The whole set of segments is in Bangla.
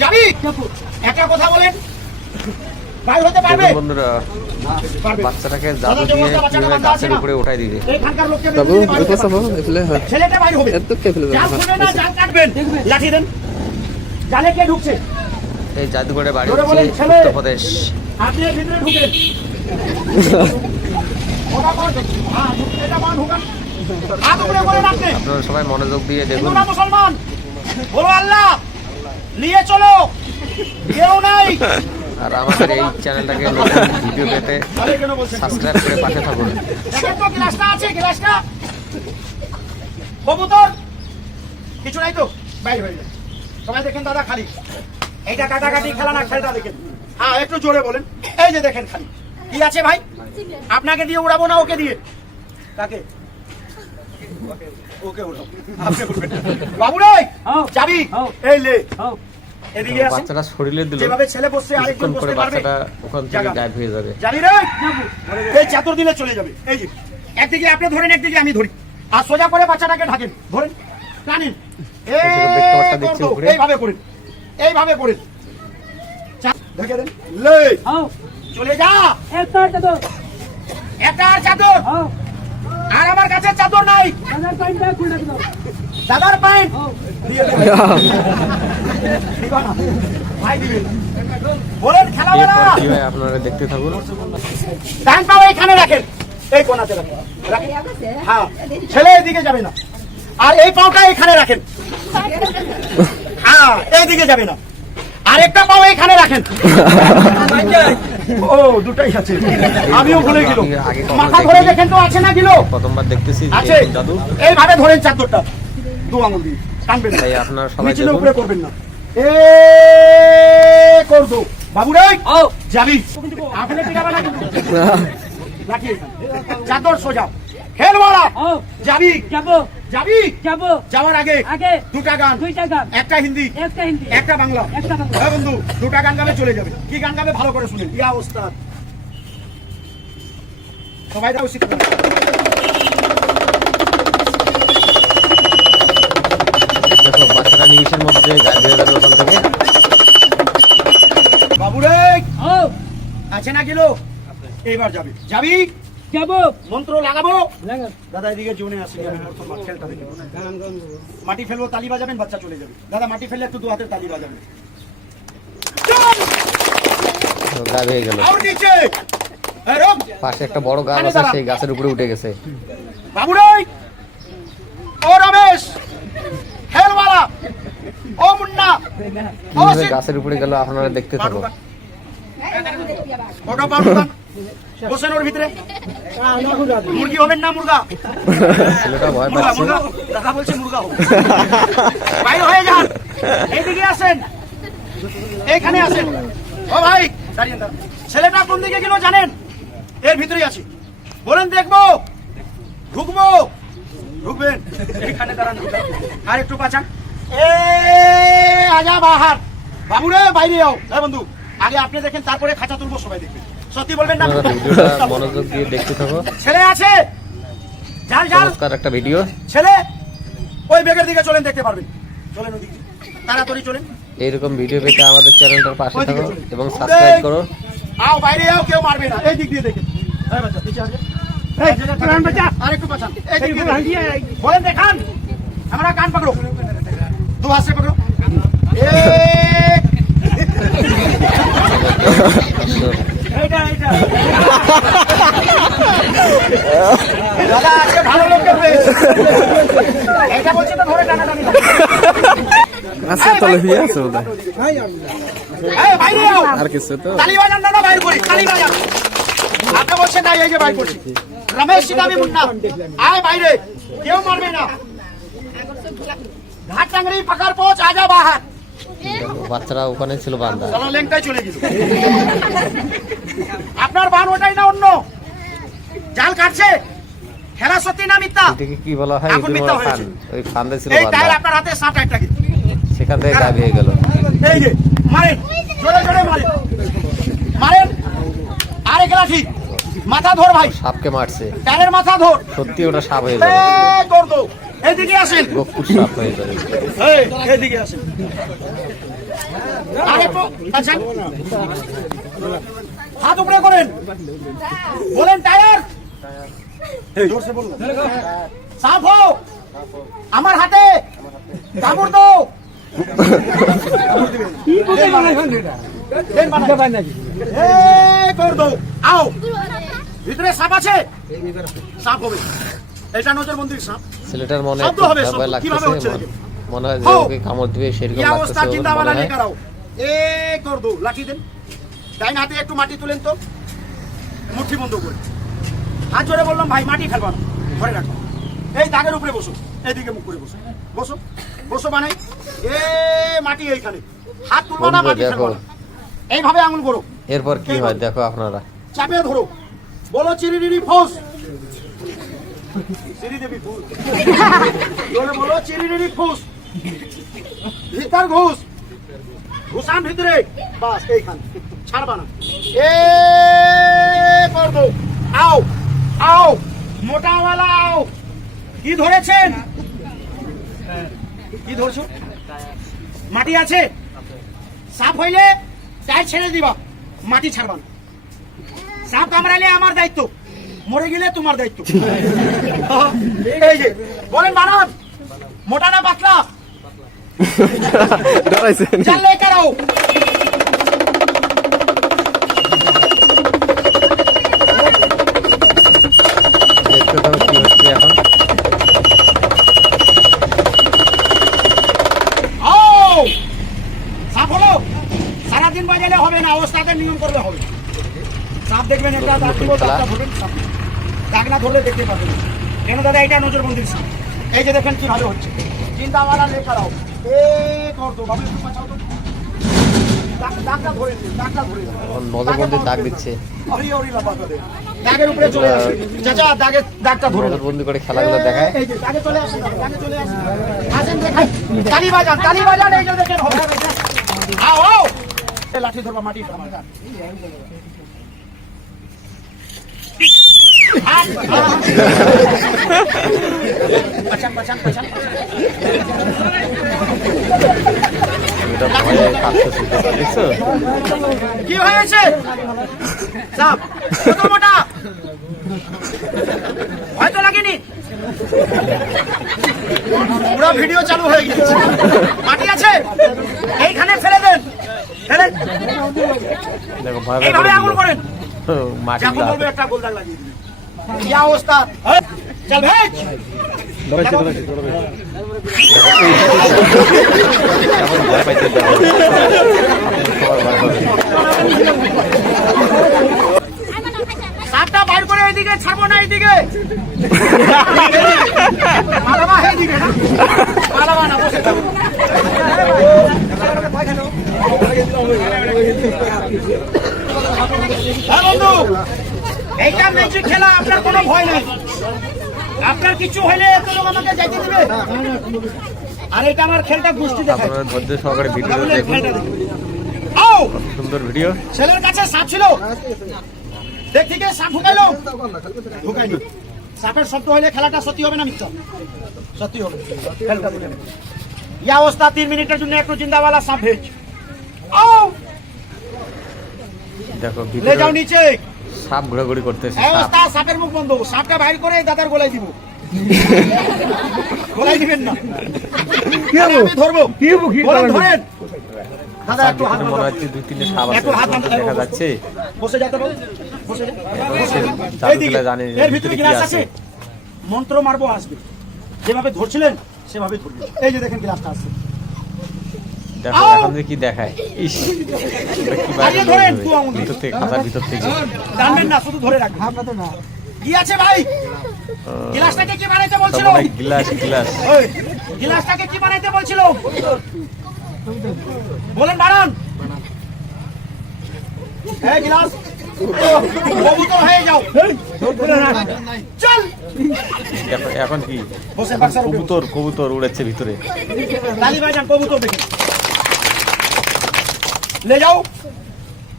যাবি একটা কথা বলেন, ভাই হতে পারবে? বন্ধুরা বাচ্চাটাকে জাদু দিয়ে কিভাবে গাছের উপরে উঠাই দিবে। এখানকার লোককে বাবু ওকে সামো এফলে হয় ছেলেটা বাইরে হবে, এত কে ফেলে জাল খুলে না, জাল কাটবেন, লাঠি দেন। জালে কে ঢুকছে? এই জাদুঘরে বাড়ি জোরে হচ্ছে বলেন, ছেলে। উত্তরপ্রদেশ। আপনি এর ভিতরে ঢুকেন। ওটা করুন। হ্যাঁ, এটা মান ঢুকান। হাত উপরে করেন আপনি। আপনারা সবাই মনোযোগ দিয়ে দেখুন। হিন্দু না মুসলমান? বলো আল্লাহ, নিয়ে চলো, কেউ নাই। আর আমাদের এই চ্যানেলটাকে নতুন ভিডিও পেতে সাবস্ক্রাইব করে পাশে থাকুন। দেখেন তো গ্লাসটা আছে, গ্লাসটা কবুতর কিছু নাই তো, বাইরে হয়ে যায়। সবাই দেখেন দাদা, খালি এইটা কাটাকাটি খেলা না, খেলটা দেখেন। হ্যাঁ, একটু জোরে বলেন। এই যে দেখেন খালি কি আছে ভাই, আপনাকে দিয়ে উড়াবো না, ওকে দিয়ে। কাকে? ওকে উড়াবো, আপনি উড়বেন। বাবু রে যাবি? এই লে, এদিকে আসেন। বাচ্চাটা শরীরে দিল, যেভাবে ছেলে বসছে আরেকজন কিছুক্ষণ পরে বসতে পারবে। বাচ্চাটা ওখান থেকে গায়েব হয়ে যাবে। যাবি রে? এই চাদর দিলে চলে যাবে। এই যে একদিকে আপনি ধরেন, একদিকে আমি ধরি, আর সোজা করে বাচ্চাটাকে ঢাকেন, ধরেন, টানেন, এইভাবে করেন, এইভাবে করেন, ঢেকে দেন, লে চলে যা। একটা চাদর, আর আমার কাছে চাদর নাই। দাদার প্যান্ট দিয়ে দেবেন। দিবা না, ভাই দিবেন। বলেন খেলাবেলা। এরপর কি হয় আপনারা দেখতে থাকুন। ডান পাও এখানে রাখেন, এই কোণাতে রাখেন, রাখেন। হ্যাঁ, ছেলে এদিকে যাবে না। আর এই পাওটা এখানে রাখেন। হ্যাঁ, এইদিকে যাবে না। আর একটা পাও এখানে রাখেন। ও, দুটাই আছে, আমিও ভুলে গেল। মাথা ধরে দেখেন তো আছে না গেল। প্রথমবার দেখতেছি আছে, জাদু। এইভাবে ধরেন চাদরটা, দু আঙুল দিয়ে টানবেন, তাই আপনারা সবাই নিচে দেখুন। উপরে করবেন না। এ করবো বাবু রে, যাবি? আপনি পিটাবে না কিন্তু। রাখি এখানে। চাদর সোজা, খেলওয়ালা। যাবি? যাবি? যাওয়ার আগে দুটা গান, একটা হিন্দি, একটা বাংলা। হ্যাঁ বন্ধু, দুটা গান গাবে, চলে যাবে। কি গান গাবে ভালো করে শুনেন। ইয়া ওস্তাদ, সবাই দাও শিখবে। দেখো বাচ্চাটা নিমিষের মধ্যে গায়েব হয়ে যাবে ওখান থেকে। বাবু রে আছে না গেল? এইবার যাবি? যাবি? মন্ত্র লাগাবো। দাদা এদিকে জোনে আসি, খেলটা দেখে। মাটি ফেলবো, তালি বাজাবেন, বাচ্চা চলে যাবে। দাদা মাটি ফেললে একটু দু হাতের তালি বাজাবেন। গায়েব হয়ে গেল। আর নিচে পাশে একটা বড় গাছ আছে, সেই গাছের উপরে উঠে গেছে। বাবু রে, ও রমেশ, খেলওয়ালা, ও মুন্না, ও কিভাবে সিট। গাছের উপরে গেল আপনারা দেখতে থাকুন। ওটা পা ঢুকান, বসেন ওর ভিতরে। মুরগি হবেন না, মুরগা। ছেলেটা ভয় মুরগা, পাচ্ছে। মুরগা। দাদা বলছে মুরগা হবে। বাইরে হয়ে যান, এইদিকে আসেন, এইখানে আসেন। ও ভাই দাঁড়িয়ে দাঁড়ান। ছেলেটা কোন দিকে গেল জানেন? এর ভিতরেই আছে। বলেন দেখবো, ঢুকবো, ঢুকবেন। এখানে দাঁড়ান, আর একটু পাচান। এ আজা বাহার। বাবু রে বাইরে যাও। হ্যাঁ বন্ধু, আগে আপনি দেখেন, তারপরে খাঁচা তুলবো, সবাই দেখবেন। সত্যি বলবেন না? আপনারা ভিডিওটা মনোযোগ দিয়ে দেখতে থাকো। ছেলে আছে, জাল জাল চমৎকার একটা ভিডিও। ছেলে, ওই ব্যাগের দিকে চলেন, দেখতে পারবেন। চলেন ওদিকে, তাড়াতাড়ি চলেন। এইরকম ভিডিও পেতে আমাদের চ্যানেলটার পাশে থাকো এবং সাবস্ক্রাইব করো। আও বাইরে আও, কেউ মারবে না। এই দিক দিয়ে দেখেন। এই বাচ্চা নিচে আসবে। এই পুরান বাচ্চা, আরেকটু বাঁচান। এই দিক দিয়ে দেখেন। বলেন দেখান। আমরা কান পকড়ো, দু হাত সে পকড়ো। এইটা এইটা দাদা, আজকে ভালো লোককে পেয়েছে। এটা বলছে তো ধরে টানাটানি। আছে তলে ভিয়ে আছে ওটা এই বাইরে আও, আর কিছু তো তালি বাজান দাদা, বাইরে করি, তালি বাজান। আপনি বলছেন না, এই যে বাইরে করছি। রমেশ সিদাবি মুন্না, আয় বাইরে, কেউ মারবে না। ঘাট টাঙ্গরি পাকার পৌঁছ, আজা বাহার। বাচ্চারা ওখানে ছিল বান্ধা। চলো, লেংটাই চলে গেল। আপনার বান ওটাই না অন্য? জাল কাটছে, খেলা সত্যি না মিথ্যা? এটাকে কি বলা হয়? এখন মিথ্যা হয়েছে। ওই ফান্দে ছিল এই টাইল বান্ধা, আপনার হাতে সাপ একটা কি? সেখান থেকে গায়েব হয়ে গেল। এই যে মারেন, জোরে জোরে মারেন, মারেন। আরে লাঠি, মাথা ধর ভাই। সাপকে মারছে, টাইলের মাথা ধর। সত্যি ওটা সাপ হয়ে যাবে। এই তোর তো, এইদিকে আসেন। গপ্পুর সাপ হয়ে যাবে। এইদিকে আসেন। একটু আচ্ছা হাত উপরে করেন বলেন টায়ার জোরসে বলুন সাফ হো আমার হাতে কাপড় দো কর দো আও ভিতরে সাপ আছে সাপ হবে এটা নজরবন্দির সাপ ছেলেটার মনে শব্দ একটু হবে, ভয় শব্দ। কিভাবে হচ্ছে লাগতেছে দেখি। মনে হয় যে হো। ওকে কামড় দিবে সেরকম ये अवस्था লাগতেছে ওর जिंदा মনে वाला হয়। लेकर आओ ए कर दो लाठी देन ডাইন হাতে একটু মাটি তুলেন তো মুঠি বন্ধ করে হাত জোরে বললাম ভাই মাটি ফেলবা না ধরে রাখো এই দাগের উপরে বসো এইদিকে মুখ করে বসো বসো বসো বানাই এ মাটি এইখানে হাত তুলবা না বন্ধু, মাটি ফেলবা দেখো। না এইভাবে আঙুল করো এরপর কি হয় দেখো আপনারা। চাপে ধরো বলো চিরিডিরি ফোস চিরি দেবী ফুল বলো চিরিডিরি ফোস ভিতর ঘুষ ঘুষান ভিতরে বাস এইখান ছাড়বা না এ করবো আও আও মোটাওয়ালা আও কি ধরেছেন কি ধরছো মাটি আছে সাপ হইলে টাইট ছেড়ে দিবা মাটি ছাড়বা না সাপ কামড়ালে আমার দায়িত্ব মরে গেলে তোমার দায়িত্ব এই যে বলেন বানান মোটা না পাতলা ডরাইছে चल लेकर आओ দেখতে দাও কি হচ্ছে এখন। आओ সাপ হলো সারাদিন বাজালে হবে না ওস্তাদের নিয়ম করলে হবে সাপ দেখবেন একটা দাগ দিব দাগটা ধরবেন সাপ দাগ না ধরলে দেখতে পাবেন না। কেন দাদা এটা নজরবন্দির সাপ এই যে দেখেন কিভাবে হচ্ছে চিন্তাওয়ালা লেখার আও এ কর দো বাবু একটু বাঁচাও তো দাগটা ধরে দিন দাগটা ধরে দিন এখন নজরবন্দির দাগ দিচ্ছে। অরি অরি লাপাতে দে দাগের উপরে চলে আসে চাচা দাগটা ধরে দাও। নজরবন্দি করে খেলাগুলো দেখায়। এই যে দাগে চলে আসেন দাগে চলে আসেন আসেন দেখাই তালি বাজান এই যে দেখেন হবে আও আও এই লাঠি ধরবা মাটি ধরবা বাঁচান এটা ভয়ে কাঁপতেছে দেখছো। কি হয়েছে সাপ কত মোটা হয়তো লাগেনি পুরো ভিডিও চালু হয়ে গেছে মাটি আছে এইখানে ফেলে দেন ফেলেন দেখো ভয় ভয় এইভাবে করে আঙুল দিল। করেন মাটি যখন দাগ। বলবে একটা গোল দাগ লাগিয়ে দিবেন কি অবস্থা চল ভেজ এখন ভয় পাইতে দেখো। আপনারা সবাই ভয় পাবেন। সাপটা বাইর করে এইদিকে ছাড়বো না এইদিকে পালাবা এইদিকে না পালাবা না বসে থাকো হ্যাঁ বন্ধু এইটা ম্যাজিক খেলা আপনার কোনো ভয় নাই আপনার কিছু হইলে এত লোক আমাকে যাইতে দিবে আর এটা আমার খেলটা গোষ্ঠী দেখায় আপনারা ধৈর্য সহকারে ভিডিওটা দেখুন। খেলটা দেখুন আও সুন্দর ভিডিও। ছেলের কাছে সাপ ছিল দেখ থেকে সাপ ঢুকাইলো ঢুকাইনি সাপের শব্দ হইলে খেলাটা সত্যি হবে না মিথ্যা সত্যি হবে খেলটা বুঝে নেবে। এই অবস্থা 3 মিনিটের জন্য একটু জিন্দাওয়ালা সাপ ভেজ আও দেখো ले ভিডিও जाओ नीचे সাপ ঘোরাঘুরি করতেছে। এই সাপ অবস্থা সাপের মুখ বন্ধ সাপটা বাইর করে দাদার গলায় দিব গলায় দিবেন না আমি ধরবো বলেন ধরেন দাদা সাপ একটু হাত ভিতরে মনে বাঁধাও। হচ্ছে 2-3 সাপ আছে একটু হাত বাঁধাও। দেখা যাচ্ছে। বসে যেতে বল বসে যা চালু এইদিকে। দিলে জানি এর ভিতরে ভিতরে কি গ্লাস আছে। আছে মন্ত্র মারবো আসবে যেভাবে ধরছিলেন সেভাবে ধরবেন এই যে দেখেন গ্লাসটা আছে দেখো আও! এখন যে কি দেখায়। ইস এটা কি বাইরে দাঁড়িয়ে ধরেন, দু আঙুল। ভিতর থেকে খাতার ভিতর থেকে। টানবেন না শুধু ধরে রাখবেন কি আছে ভাই গ্লাসটাকে কি বানাইতে বলছিল তার মানে গ্লাস গ্লাস। ওই গ্লাসটাকে কি বানাইতে বলছিল বলেন বানান এই গ্লাস কবুতর হয়ে যাও চল দেখো এখন কি বসে বাক্সার উপরে কবুতর কবুতর উড়াচ্ছে ভিতরে। তালি বাজান কবুতর দেখে ले যাও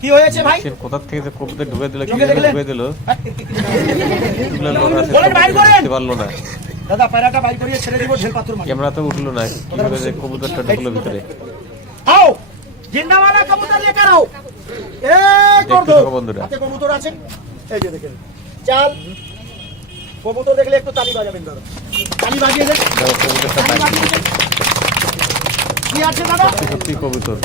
কি হয়েছে ভাই সে কোথা থেকে যে কবুতর ঢুকে দিল কি ঢুকে দেখলেন? ঢুকে দিল এগুলো লোক আছে বলেন বাইর করেন। দেখতে পারলো না। দাদা পায়রাটা বাইর করিয়ে ছেড়ে দিব ঢেল পাথর মারি ক্যামেরা তো উঠলো না কিভাবে যে কবুতরটা ঢুকলো ভিতরে। আও जिंदा वाला कबूतर लेकर आओ। ए कर दो हाथे कबूतर আছে এই যে দেখেন চাল কবুতর দেখলে একটু তালি বাজাবেন দাদা তালি বাজিয়ে দেন কি আছে দাদা সত্যি কবুতর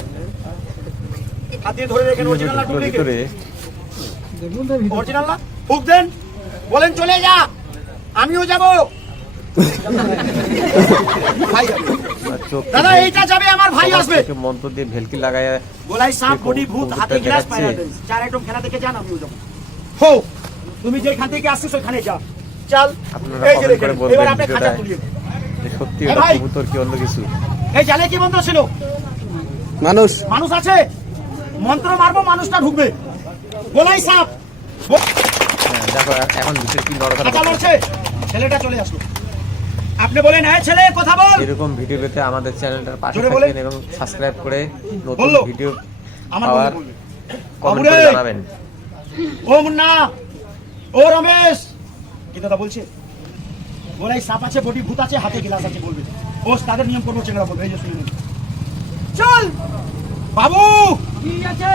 হাতে ধরে দেখেন অরিজিনাল না ডুপ্লিকেট অরিজিনাল না ফুক দেন বলেন চলে যা আমিও যাব ভাই দাদা এইটা যাবে আমার ভাই আসবে মন্ত্র দিয়ে ভেলকি লাগায় গোলাই সাপ বডি ভূত হাতে গ্লাস পায়রা চার আইটেম খেলা দেখে যান আমিও যাব হো তুমি যেখান থেকে আসছিস ওখানে যা চল এই যে দেখেন এবার আপনি খাঁচা তুলিয়ে সত্যি ওটা কবুতর কি অন্য কিছু এই জালে কি মন্ত্র ছিল মানুষ মানুষ আছে মন্ত্র মারবো মানুষটা ঢুকবে গোলাই সাপ দেখো এখন ভিতরে কি নড়াচড়া খাঁচা লড়ছে ছেলেটা চলে আসলো আপনি বলেন এই ছেলে কথা বল এরকম ভিডিও পেতে আমাদের চ্যানেলটার পাশে জোরে বলেন। থাকবেন এবং সাবস্ক্রাইব করে নতুন বললো। ভিডিও আমার পাওয়ার বলবে কমেন্ট করে বাবুরে। জানাবেন ও মুন্না ও রমেশ কি দাদা বলছে গোলাই সাপ আছে বডি ভূত আছে হাতে গ্লাস আছে বলবে ও তাদের নিয়ম করবো চেংড়া বলবে এই যে শুনুন চল বাবু কি আছে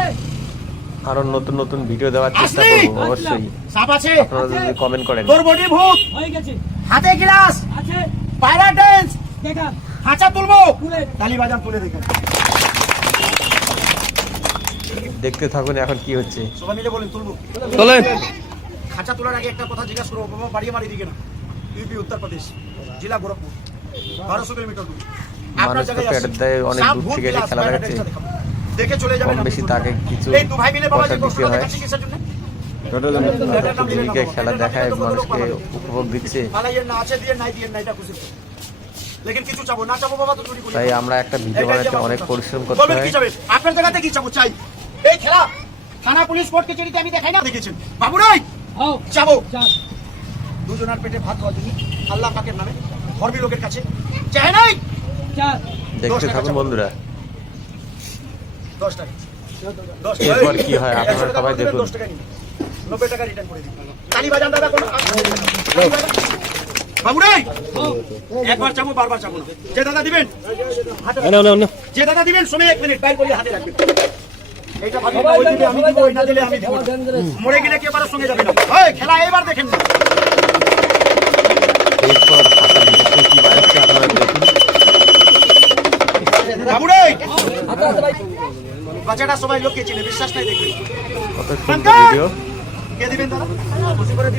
আরো নতুন নতুন ভিডিও দেওয়ার চেষ্টা আসলি? করবো অবশ্যই সাপ আছে আপনারা যদি কমেন্ট করেন তোর বডি ভূত হয়ে গেছে হাতে গ্লাস আছে পায়রা ড্যান্স দেখা খাঁচা তুলবো তুলে। তালি বাজান তুলে দেখেন দেখতে থাকুন এখন কি হচ্ছে সবাই মিলে বলেন তুলবো চলেন খাঁচা তোলার আগে একটা কথা জিজ্ঞাসা করবো বাবা বাড়িয়ে বাড়ি দিকে না ইউপি উত্তর প্রদেশ জেলা গোরখপুর 1200 কিলোমিটার দূর আপনার মানুষ তো জায়গায় পেটের দায়ে অনেক সাপ, দূর ভূত, থেকে এসে গ্লাস, খেলা পায়রা দেখাচ্ছে। ড্যান্সটা দেখাবো। দেখে চলে যাবেন কম বেশি তাকে কিছু এই দু ভাই মিলে বাবা যে পয়সা দিতে কষ্টটা হয় দেখাচ্ছে কিসের জন্য টিভিকে খেলা দেখায় মানুষকে উপভোগ দিচ্ছে পালাইয়ের না আছে দিয়ে নাই দিয়ে নাই এটা খুশি লেকিন কিছু চাবো না চাবো বাবা তো চুরি করি তাই আমরা একটা ভিডিও বানাতে অনেক পরিশ্রম করতে বলবেন হয় কি চাবেন আপনার জায়গাতে কি চাবো চাই এই খেলা থানা পুলিশ কোর্ট কচুরিতে আমি দেখাই না দেখেছেন বাবু নাই হও যাবো চাল দুজনের পেটে ভাত খাওয়ার জন্য আল্লাহ পাকের নামে ধর্মী লোকের কাছে চাই নাই চাল দেখতে থাকুন বন্ধুরা 10 টাকা 10 এরপর কি হয় আপনারা সবাই দেখুন 10 টাকা নিন 90 টাকা রিটার্ন করে দিন তালি বাজান দাদা কোন বাবু নাই একবার চাবো বারবার চাবো না যে দাদা দিবেন যে দাদা দিবেন সময় 1 মিনিট বাইর করে হাতে রাখবেন এইটা ভাবি ওই দিবে আমি দিব ওই না দিলে আমি দিব মরে গেলে কে পারো সঙ্গে যাবে না ওই খেলা এবার দেখেন না এরপর খাতার ভিতরে কি বাড়ছে আপনারা দেখুন বাবু নাই বাচ্চাটা সবাই লোককে চিনে বিশ্বাস নাই দেখবেন কত সুন্দর ভিডিও কে দিবেন দাদা খুশি করে দিবেন